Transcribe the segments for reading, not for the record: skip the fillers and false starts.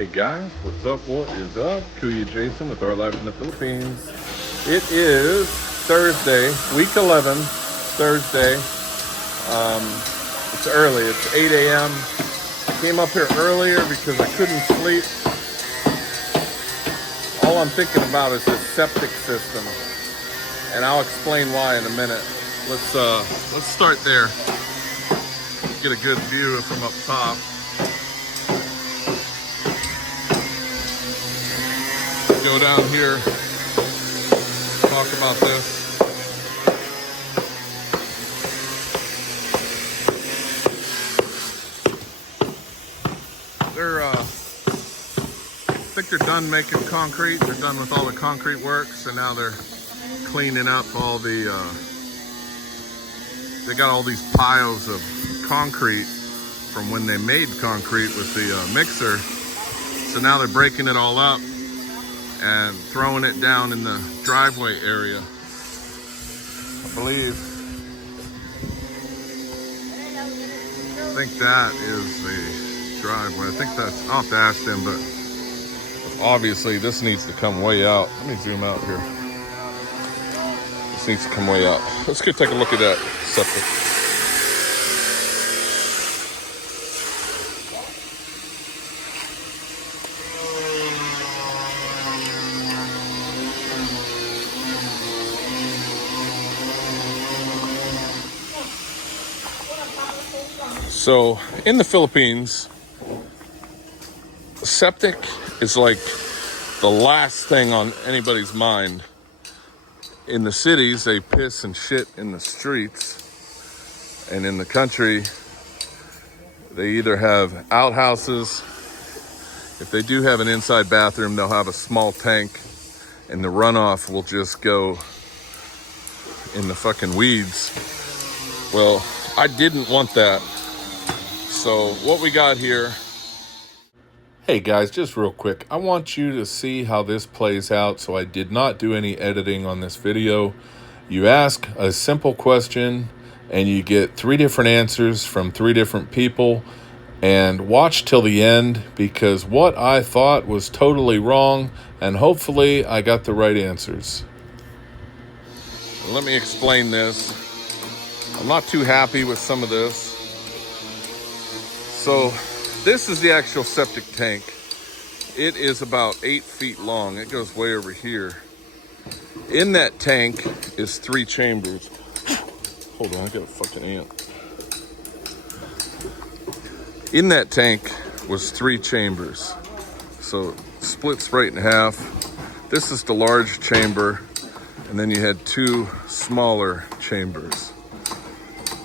Hey guys, what's up? What is up? Kuya Jason with Our Life in the Philippines. It is Thursday, week 11, Thursday. It's early, it's 8 a.m. I came up here earlier because I couldn't sleep. All I'm thinking about is this septic system, and I'll explain why in a minute. Let's start there. Get a good view from up top. Go down here, talk about this. I think they're done making concrete. They're done with all the concrete work, so now they're cleaning up all the, they got all these piles of concrete from when they made concrete with the mixer. So now they're breaking it all up and throwing it down in the driveway area. I think that is the driveway. I think that's, I'll have to ask them, but obviously this needs to come way out. Let me zoom out here. This needs to come way out. Let's go take a look at that septic. So in the Philippines, septic is like the last thing on anybody's mind. In the cities, they piss and shit in the streets. And in the country, they either have outhouses. If they do have an inside bathroom, they'll have a small tank, and the runoff will just go in the fucking weeds. Well, I didn't want that. So what we got here. Hey guys, just real quick. I want you to see how this plays out. So I did not do any editing on this video. You ask a simple question and you get 3 different answers from 3 different people. And watch till the end, because what I thought was totally wrong, and hopefully I got the right answers. Let me explain this. I'm not too happy with some of this. So this is the actual septic tank. It is about 8 feet long. It goes way over here. In that tank is 3 chambers. Hold on, I got a fucking ant. In that tank was 3 chambers. So it splits right in half. This is the large chamber, and then you had 2 smaller chambers.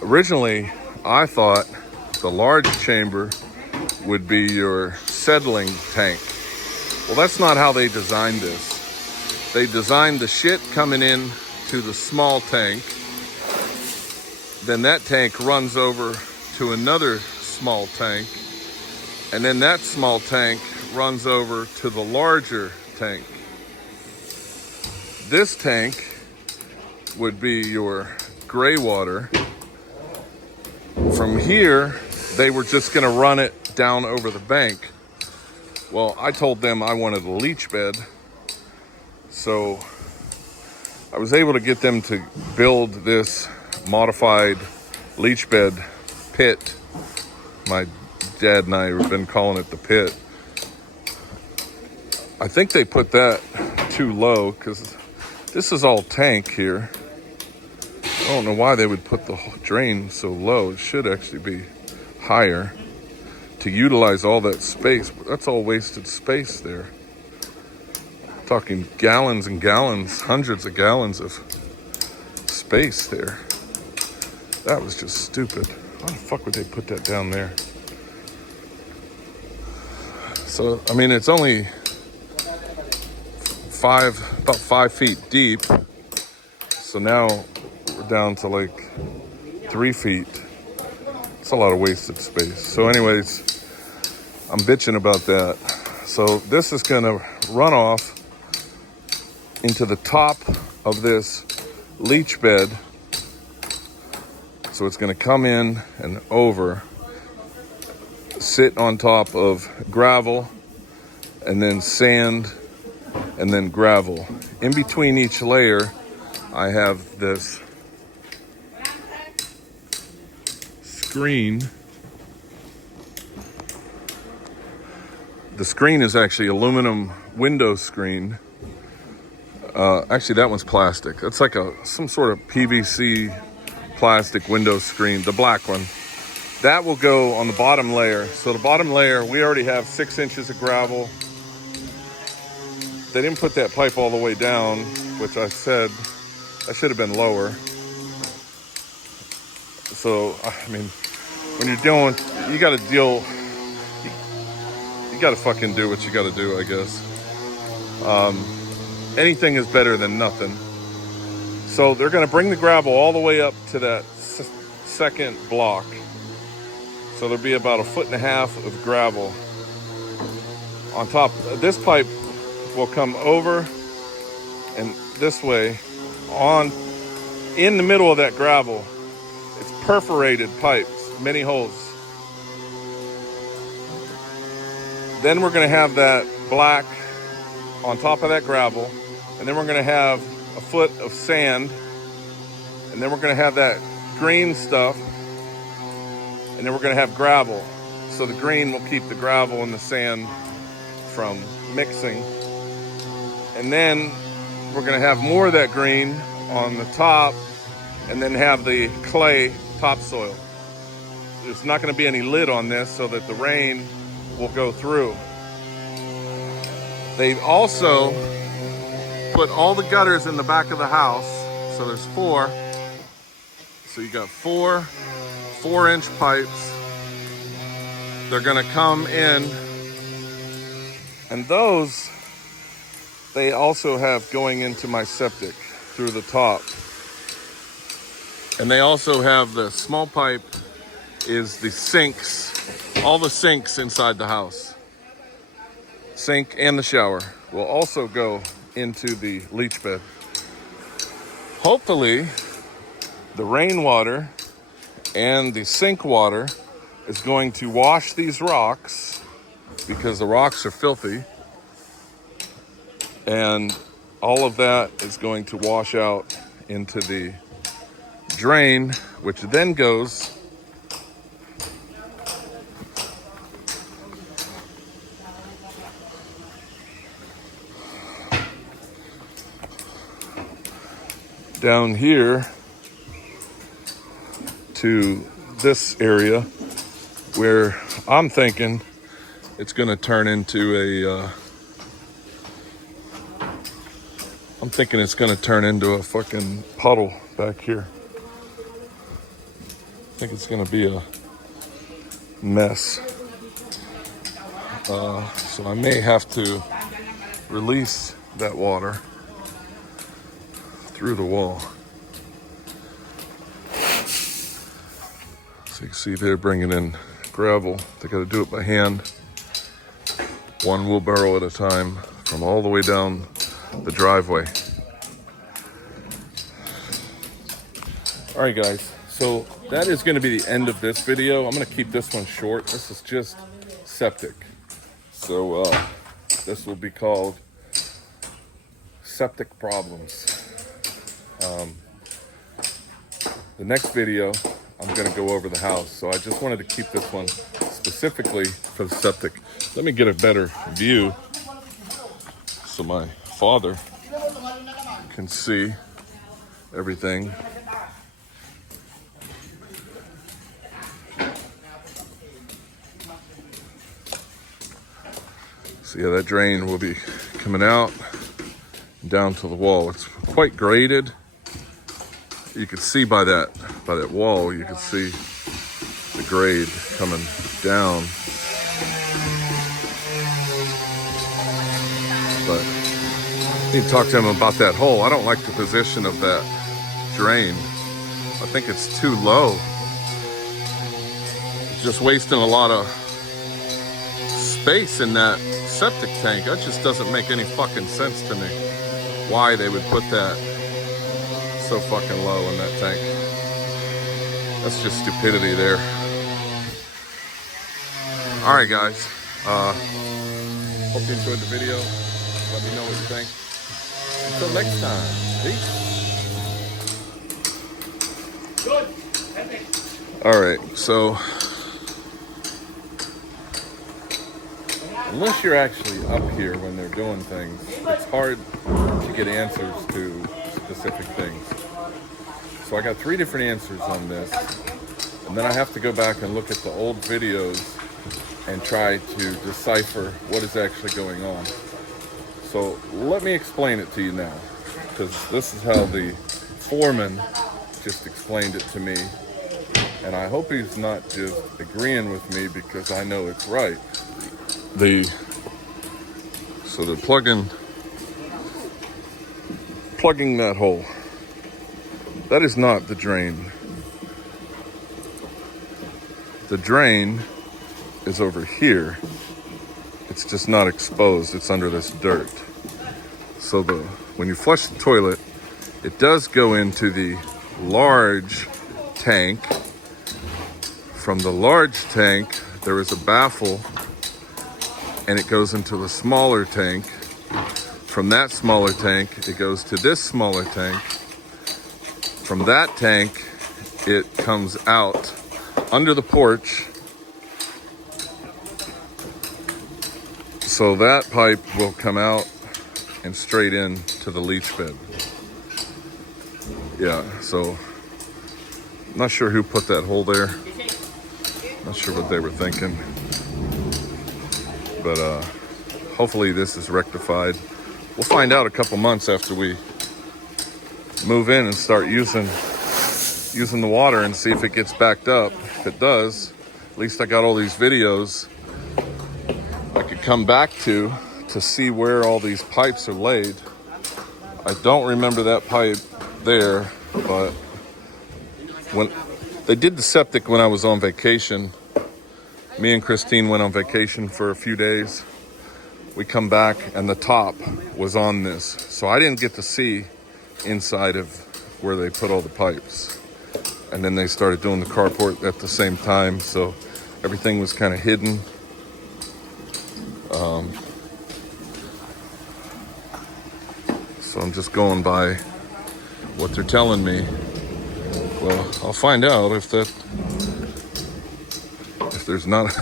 Originally, I thought the large chamber would be your settling tank. Well, that's not how they designed this. They designed the shit coming in to the small tank. Then that tank runs over to another small tank. And then that small tank runs over to the larger tank. This tank would be your gray water. From here, they were just gonna run it down over the bank. Well, I told them I wanted a leach bed. So I was able to get them to build this modified leach bed pit. My dad and I have been calling it the pit. I think they put that too low because this is all tank here. I don't know why they would put the drain so low. It should actually be higher to utilize all that space. But that's all wasted space there. I'm talking gallons and gallons, hundreds of gallons of space there. That was just stupid. Why the fuck would they put that down there? So, I mean, it's only about 5 feet deep. So now we're down to like 3 feet. It's a lot of wasted space. So anyways, I'm bitching about that. So this is gonna run off into the top of this leach bed. So it's gonna come in and over, sit on top of gravel, and then sand, and then gravel. In between each layer, I have this screen. The screen is actually aluminum window screen. Actually, that one's plastic. It's like some sort of PVC plastic window screen, the black one. That will go on the bottom layer. So the bottom layer, we already have 6 inches of gravel. They didn't put that pipe all the way down, which I said I should have been lower. So, I mean, when you're dealing, you got to deal, you got to fucking do what you got to do, I guess. Anything is better than nothing. So they're going to bring the gravel all the way up to that second block. So there'll be about 1.5 feet of gravel on top. This pipe will come over and this way on in the middle of that gravel. It's perforated pipes, many holes. Then we're going to have that black on top of that gravel, and then we're going to have 1 foot of sand, and then we're going to have that green stuff, and then we're going to have gravel. So the green will keep the gravel and the sand from mixing. And then we're going to have more of that green on the top, and then have the clay topsoil. There's not going to be any lid on this so that the rain will go through. They also put all the gutters in the back of the house. So there's 4. So you got 4 4-inch pipes. They're going to come in, and those they also have going into my septic through the top. And they also have the small pipe is the sinks, all the sinks inside the house. Sink and the shower will also go into the leach bed. Hopefully, the rainwater and the sink water is going to wash these rocks, because the rocks are filthy, and all of that is going to wash out into the drain, which then goes down here to this area, where I'm thinking it's going to turn into a fucking puddle back here. I think it's going to be a mess. So I may have to release that water through the wall. So you can see they're bringing in gravel. They got to do it by hand, 1 wheelbarrow at a time, from all the way down the driveway. All right, guys. So that is going to be the end of this video. I'm going to keep this one short. This is just septic. So this will be called Septic Problems. The next video, I'm going to go over the house. So I just wanted to keep this one specifically for the septic. Let me get a better view so my father can see everything. So yeah, that drain will be coming out down to the wall. It's quite graded. You can see by that wall, you can see the grade coming down. But I need to talk to him about that hole. I don't like the position of that drain. I think it's too low. It's just wasting a lot of space in that septic tank. That just doesn't make any fucking sense to me. Why they would put that so fucking low in that tank. That's just stupidity there. All right, guys. Hope you enjoyed the video. Let me know what you think. Until next time. Peace. Good. All right, so unless you're actually up here when they're doing things, it's hard to get answers to specific things. So I got 3 different answers on this, and then I have to go back and look at the old videos and try to decipher what is actually going on. So let me explain it to you now, because this is how the foreman just explained it to me. And I hope he's not just agreeing with me because I know it's right. So they're plugging that hole. That is not the drain. The drain is over here. It's just not exposed. It's under this dirt. So when you flush the toilet, it does go into the large tank. From the large tank, there is a baffle, and it goes into the smaller tank. From that smaller tank, it goes to this smaller tank. From that tank, it comes out under the porch. So that pipe will come out and straight in to the leach bed. Yeah, so I'm not sure who put that hole there. Not sure what they were thinking. But hopefully this is rectified. We'll find out a couple months after we move in and start using the water and see if it gets backed up. If it does, at least I got all these videos I could come back to see where all these pipes are laid. I don't remember that pipe there, but when they did the septic when I was on vacation, me and Christine went on vacation for a few days. We come back and the top was on this. So I didn't get to see inside of where they put all the pipes. And then they started doing the carport at the same time. So everything was kind of hidden. So I'm just going by what they're telling me. Well, I'll find out if there's not.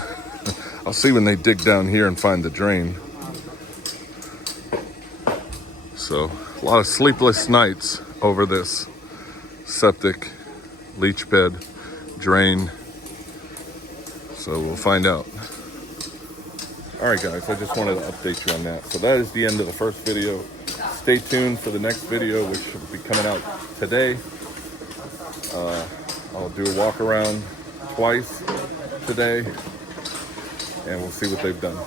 I'll see when they dig down here and find the drain. So a lot of sleepless nights over this septic, leach bed, drain. So we'll find out. All right, guys, I just wanted to update you on that. So that is the end of the first video. Stay tuned for the next video, which will be coming out today. I'll do a walk around twice today, and we'll see what they've done.